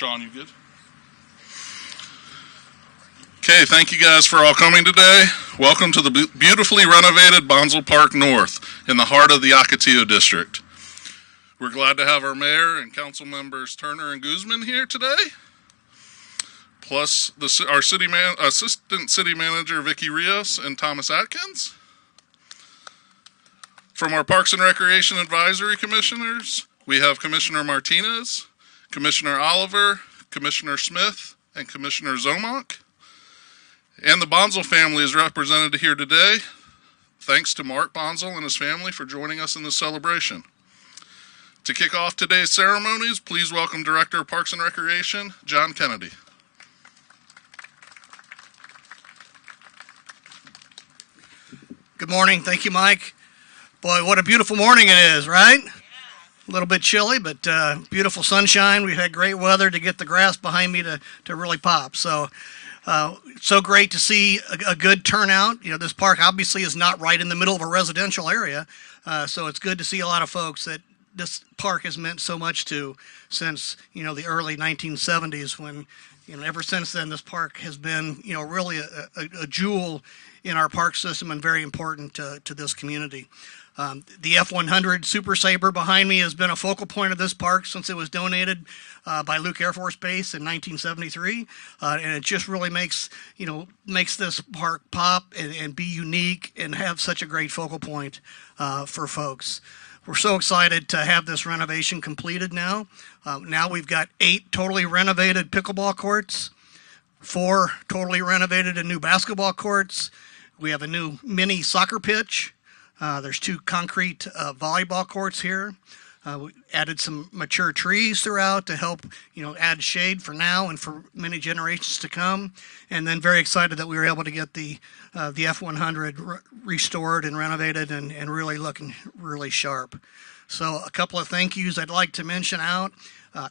Sean, you good? Okay, thank you guys for all coming today. Welcome to the beautifully renovated Bonsall Park North in the heart of the Ocotillo District. We're glad to have our mayor and council members Turner and Guzman here today, plus our assistant city manager Vicky Rios and Thomas Atkins. From our Parks and Recreation Advisory Commissioners, we have Commissioner Martinez, Commissioner Oliver, Commissioner Smith, and Commissioner Zomock. And the Bonsall family is represented here today. Thanks to Mark Bonsall and his family for joining us in this celebration. To kick off today's ceremonies, please welcome Director of Parks and Recreation, John Kennedy. Good morning. Thank you, Mike. Boy, what a beautiful morning it is, right? A little bit chilly, but beautiful sunshine. We've had great weather to get the grass behind me to really pop. So great to see a good turnout. You know, this park obviously is not right in the middle of a residential area, so it's good to see a lot of folks that this park has meant so much to since, you know, the early 1970s when, you know, ever since then this park has been, you know, really a jewel in our park system and very important to this community. The F-100 Super Sabre behind me has been a focal point of this park since it was donated by Luke Air Force Base in 1973, and it just really makes this park pop and be unique and have such a great focal point for folks. We're so excited to have this renovation completed now. Now we've got 8 totally renovated pickleball courts, 4 totally renovated and new basketball courts. We have a new mini soccer pitch. There's 2 concrete volleyball courts here. We added some mature trees throughout to help, you know, add shade for now and for many generations to come. And then very excited that we were able to get the F-100 restored and renovated and really looking really sharp. So a couple of thank yous I'd like to mention out.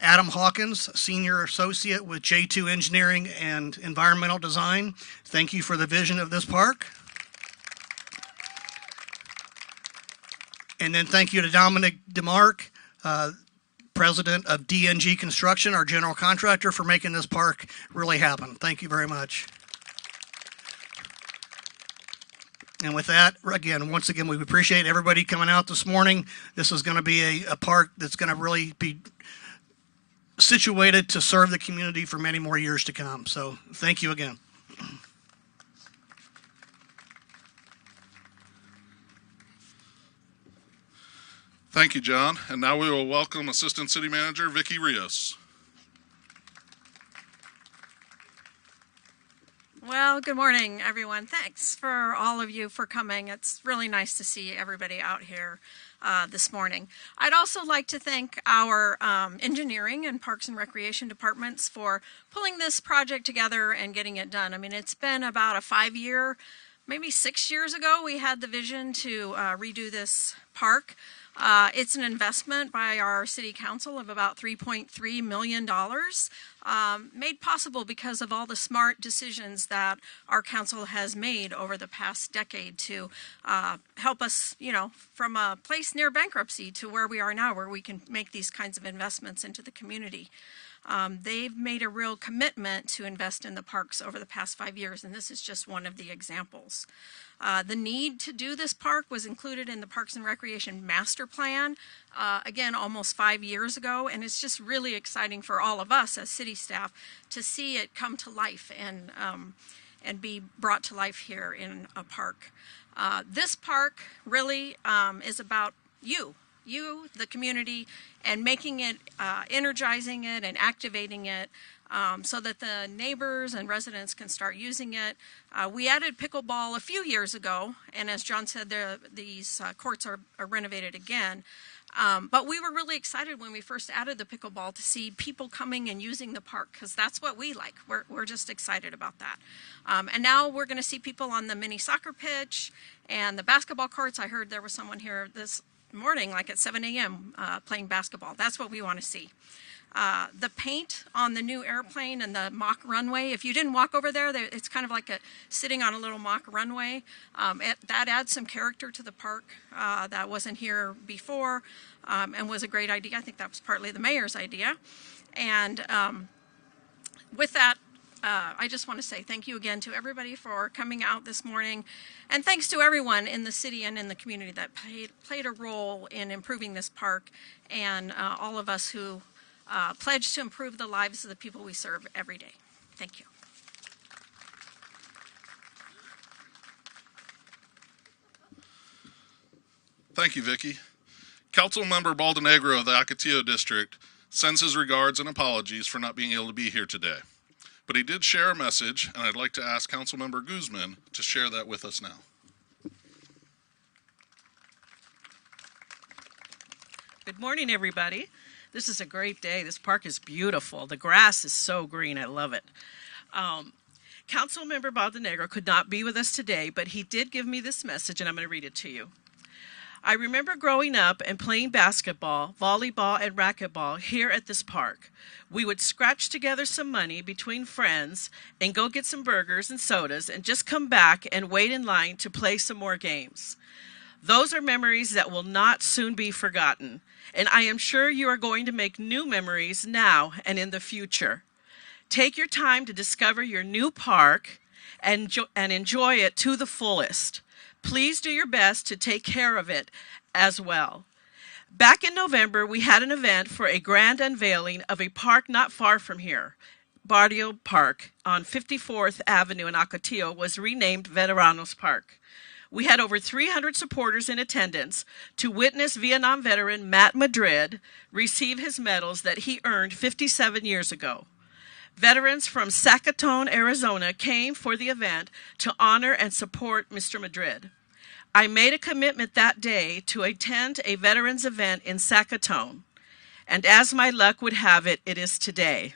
Adam Hawkins, Senior Associate with J2 Engineering and Environmental Design. Thank you for the vision of this park. And then thank you to Dominic DeMarc, President of DNG Construction, our general contractor, for making this park really happen. Thank you very much. And with that, again, once again, we appreciate everybody coming out this morning. This is going to be a park that's going to really be situated to serve the community for many more years to come. So thank you again. Thank you, John. And now we will welcome Assistant City Manager Vicky Rios. Well, good morning, everyone. Thanks for all of you for coming. It's really nice to see everybody out here this morning. I'd also like to thank our engineering and Parks and Recreation departments for pulling this project together and getting it done. I mean, it's been about a 5-year, maybe 6 years ago, we had the vision to redo this park. It's an investment by our city council of about $3.3 million, made possible because of all the smart decisions that our council has made over the past decade to help us, you know, from a place near bankruptcy to where we are now, where we can make these kinds of investments into the community. They've made a real commitment to invest in the parks over the past 5 years, and this is just one of the examples. The need to do this park was included in the Parks and Recreation Master Plan, again, almost 5 years ago, and it's just really exciting for all of us as city staff to see it come to life and be brought to life here in a park. This park really is about you, the community, and making it, energizing it and activating it so that the neighbors and residents can start using it. We added pickleball a few years ago, and as John said, these courts are renovated again. But we were really excited when we first added the pickleball to see people coming and using the park, because that's what we like. We're just excited about that. And now we're going to see people on the mini soccer pitch and the basketball courts. I heard there was someone here this morning, like at 7 a.m. Playing basketball. That's what we want to see. The paint on the new airplane and the mock runway, if you didn't walk over there, it's kind of like sitting on a little mock runway. That adds some character to the park that wasn't here before and was a great idea. I think that was partly the mayor's idea. And with that, I just want to say thank you again to everybody for coming out this morning, and thanks to everyone in the city and in the community that played a role in improving this park, and all of us who pledge to improve the lives of the people we serve every day. Thank you. Thank you, Vicki. Councilmember Baldenegro of the Ocotillo District sends his regards and apologies for not being able to be here today. But he did share a message, and I'd like to ask Councilmember Guzman to share that with us now. Good morning, everybody. This is a great day. This park is beautiful. The grass is so green. I love it. Councilmember Baldenegro could not be with us today, but he did give me this message, and I'm going to read it to you. I remember growing up and playing basketball, volleyball, and racquetball here at this park. We would scratch together some money between friends and go get some burgers and sodas and just come back and wait in line to play some more games. Those are memories that will not soon be forgotten, and I am sure you are going to make new memories now and in the future. Take your time to discover your new park and enjoy it to the fullest. Please do your best to take care of it as well. Back in November, we had an event for a grand unveiling of a park not far from here. Bonsall Park on 54th Avenue in Ocotillo was renamed Veteranos Park. We had over 300 supporters in attendance to witness Vietnam veteran Matt Madrid receive his medals that he earned 57 years ago. Veterans from Zacatone, Arizona came for the event to honor and support Mr. Madrid. I made a commitment that day to attend a veterans event in Zacatone, and as my luck would have it, it is today.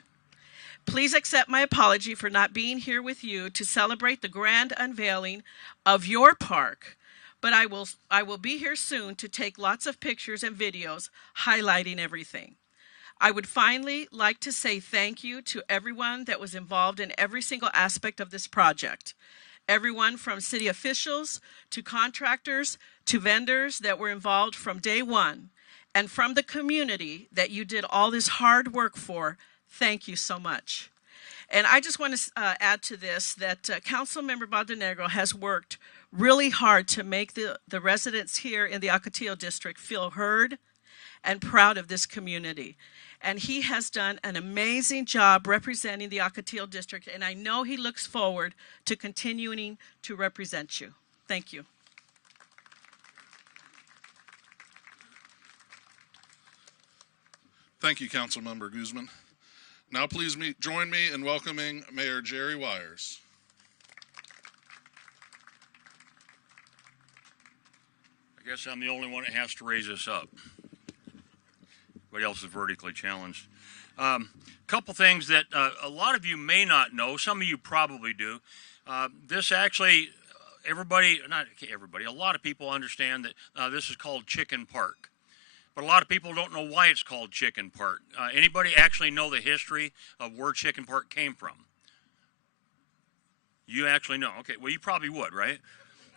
Please accept my apology for not being here with you to celebrate the grand unveiling of your park, but I will be here soon to take lots of pictures and videos highlighting everything. I would finally like to say thank you to everyone that was involved in every single aspect of this project. Everyone from city officials to contractors to vendors that were involved from day one, and from the community that you did all this hard work for. Thank you so much. And I just want to add to this that Councilmember Baldenegro has worked really hard to make the residents here in the Ocotillo District feel heard and proud of this community. And he has done an amazing job representing the Ocotillo District, and I know he looks forward to continuing to represent you. Thank you. Thank you, Councilmember Guzman. Now please join me in welcoming Mayor Jerry Wires. I guess I'm the only one that has to raise this up. Everybody else is vertically challenged. Couple things that a lot of you may not know. Some of you probably do. This actually, not everybody, a lot of people understand that this is called Chicken Park. But a lot of people don't know why it's called Chicken Park. Anybody actually know the history of where Chicken Park came from? You actually know. Okay, well, you probably would, right?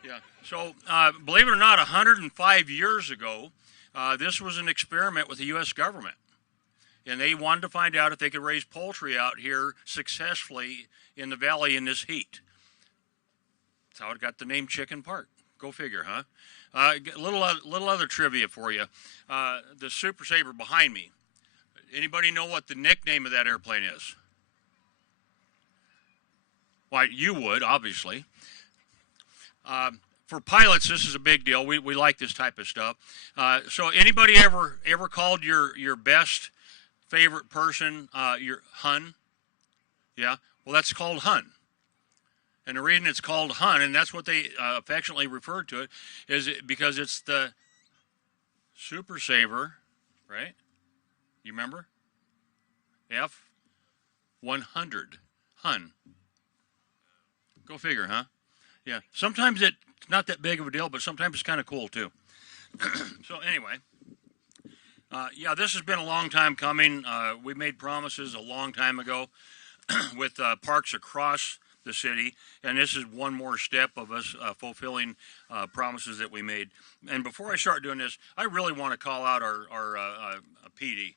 Yeah. So, believe it or not, 105 years ago, this was an experiment with the U.S. government. And they wanted to find out if they could raise poultry out here successfully in the valley in this heat. That's how it got the name Chicken Park. Go figure, huh? Little other trivia for you. The Super Sabre behind me. Anybody know what the nickname of that airplane is? Why, you would, obviously. For pilots, this is a big deal. We like this type of stuff. So anybody ever called your best favorite person your hun? Yeah? Well, that's called hun. And the reason it's called hun, and that's what they affectionately refer to it, is because it's the Super Sabre, right? You remember? F-100, hun. Go figure, huh? Yeah. Sometimes it's not that big of a deal, but sometimes it's kind of cool, too. So anyway, yeah, this has been a long time coming. We made promises a long time ago with parks across the city, and this is one more step of us fulfilling promises that we made. And before I start doing this, I really want to call out our PD.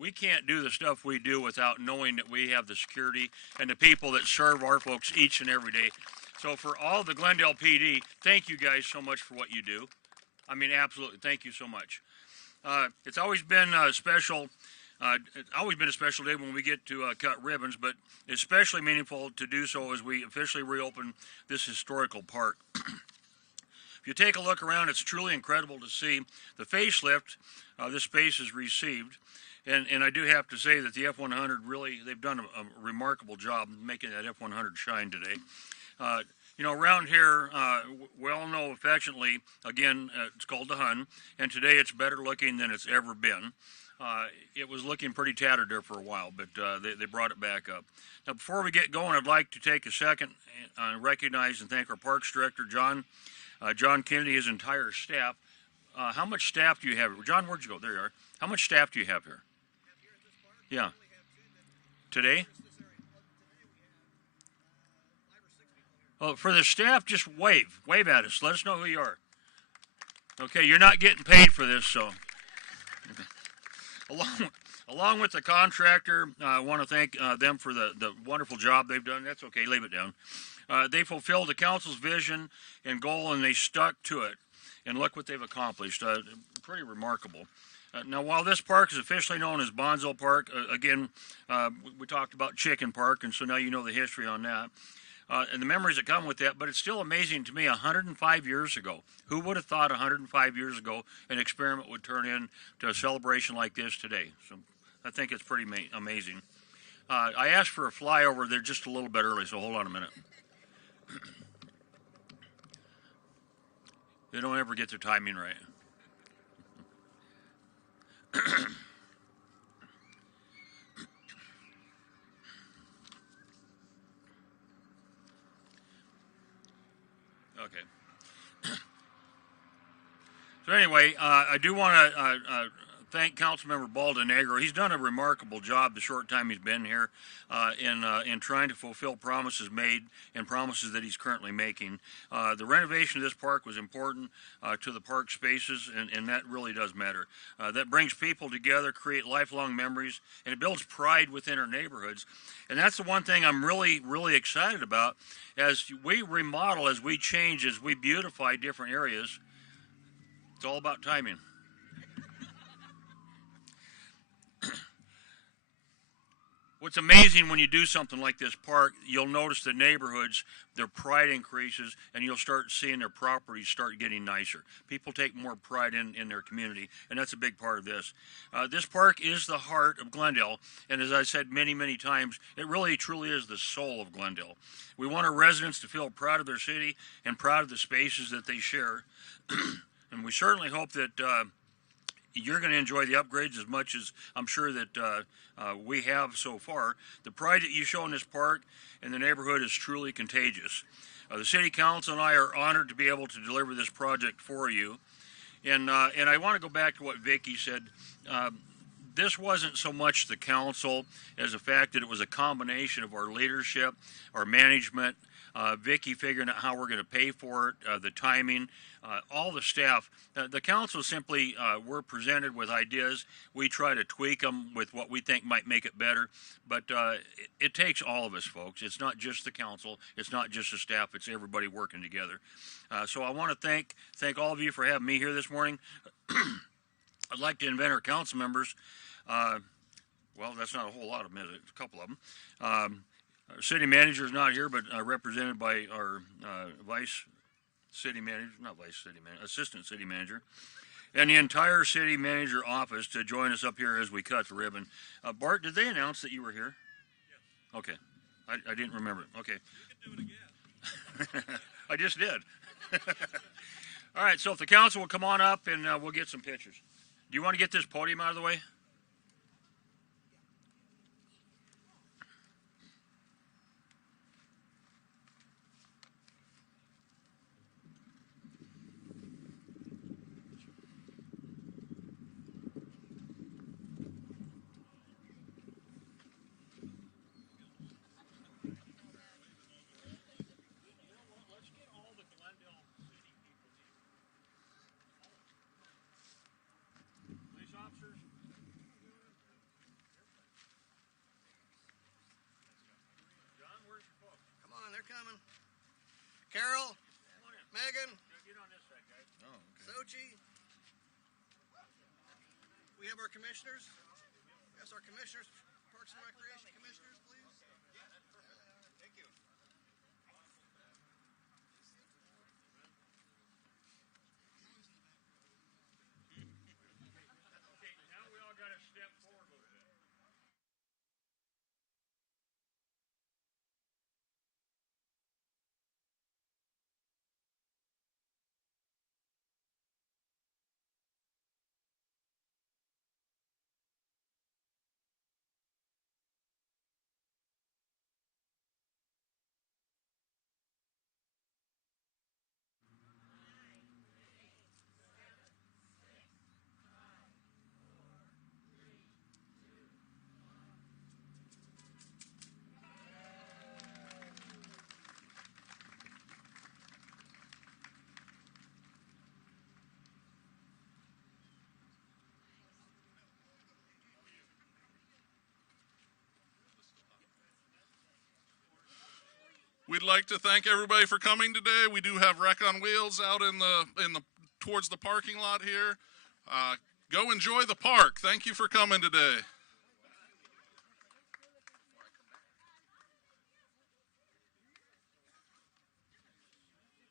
We can't do the stuff we do without knowing that we have the security and the people that serve our folks each and every day. So for all the Glendale PD, thank you guys so much for what you do. I mean, absolutely, thank you so much. It's always been special. It's always been a special day when we get to cut ribbons, but especially meaningful to do so as we officially reopen this historical park. If you take a look around, it's truly incredible to see the facelift this space has received. And I do have to say that the F-100 really, they've done a remarkable job making that F-100 shine today. You know, around here, we all know affectionately, again, it's called the Hun, and today it's better looking than it's ever been. It was looking pretty tattered there for a while, but they brought it back up. Now, before we get going, I'd like to take a second and recognize and thank our Parks Director, John Kennedy, his entire staff. How much staff do you have? John, where'd you go? There you are. How much staff do you have here? Yeah. Today? Well, for the staff, just wave. Wave at us. Let us know who you are. Okay, you're not getting paid for this, so. Along with the contractor, I want to thank them for the wonderful job they've done. That's okay, leave it down. They fulfilled the council's vision and goal, and they stuck to it. And look what they've accomplished. Pretty remarkable. Now, while this park is officially known as Bonsall Park, again, we talked about Chicken Park, and so now you know the history on that. And the memories that come with that, but it's still amazing to me 105 years ago. Who would have thought 105 years ago an experiment would turn into a celebration like this today? So I think it's pretty amazing. I asked for a flyover there just a little bit early, so hold on a minute. They don't ever get their timing right. Okay. So anyway, I do want to thank Councilmember Baldonegro. He's done a remarkable job the short time he's been here in trying to fulfill promises made and promises that he's currently making. The renovation of this park was important to the park spaces, and that really does matter. That brings people together, create lifelong memories, and it builds pride within our neighborhoods. And that's the one thing I'm really, really excited about. As we remodel, as we change, as we beautify different areas, it's all about timing. What's amazing when you do something like this park, you'll notice the neighborhoods, their pride increases, and you'll start seeing their properties start getting nicer. People take more pride in their community, and that's a big part of this. This park is the heart of Glendale, and as I said many, many times, it really truly is the soul of Glendale. We want our residents to feel proud of their city and proud of the spaces that they share, and we certainly hope that you're going to enjoy the upgrades as much as I'm sure that we have so far. The pride that you show in this park and the neighborhood is truly contagious. The City Council and I are honored to be able to deliver this project for you. And I want to go back to what Vicki said. This wasn't so much the council as the fact that it was a combination of our leadership, our management, Vicki figuring out how we're going to pay for it, the timing, all the staff. The council simply, we're presented with ideas. We try to tweak them with what we think might make it better. But it takes all of us, folks. It's not just the council. It's not just the staff. It's everybody working together. So I want to thank all of you for having me here this morning. I'd like to invite our council members. Well, that's not a whole lot of them, is it? A couple of them. Our city manager is not here, but represented by our assistant city manager, and the entire city manager office to join us up here as we cut the ribbon. Bart, did they announce that you were here? Yes. Okay. I didn't remember it. Okay. You can do it again. I just did. All right, so if the council will come on up and we'll get some pictures. Do you want to get this podium out of the way? Coachy. We have our commissioners. Yes, our commissioners, Parks and Recreation commissioners, please. Thank you. Okay, now we all got to step forward a little bit. We'd like to thank everybody for coming today. We do have Wreck on Wheels out in the towards the parking lot here. Go enjoy the park. Thank you for coming today.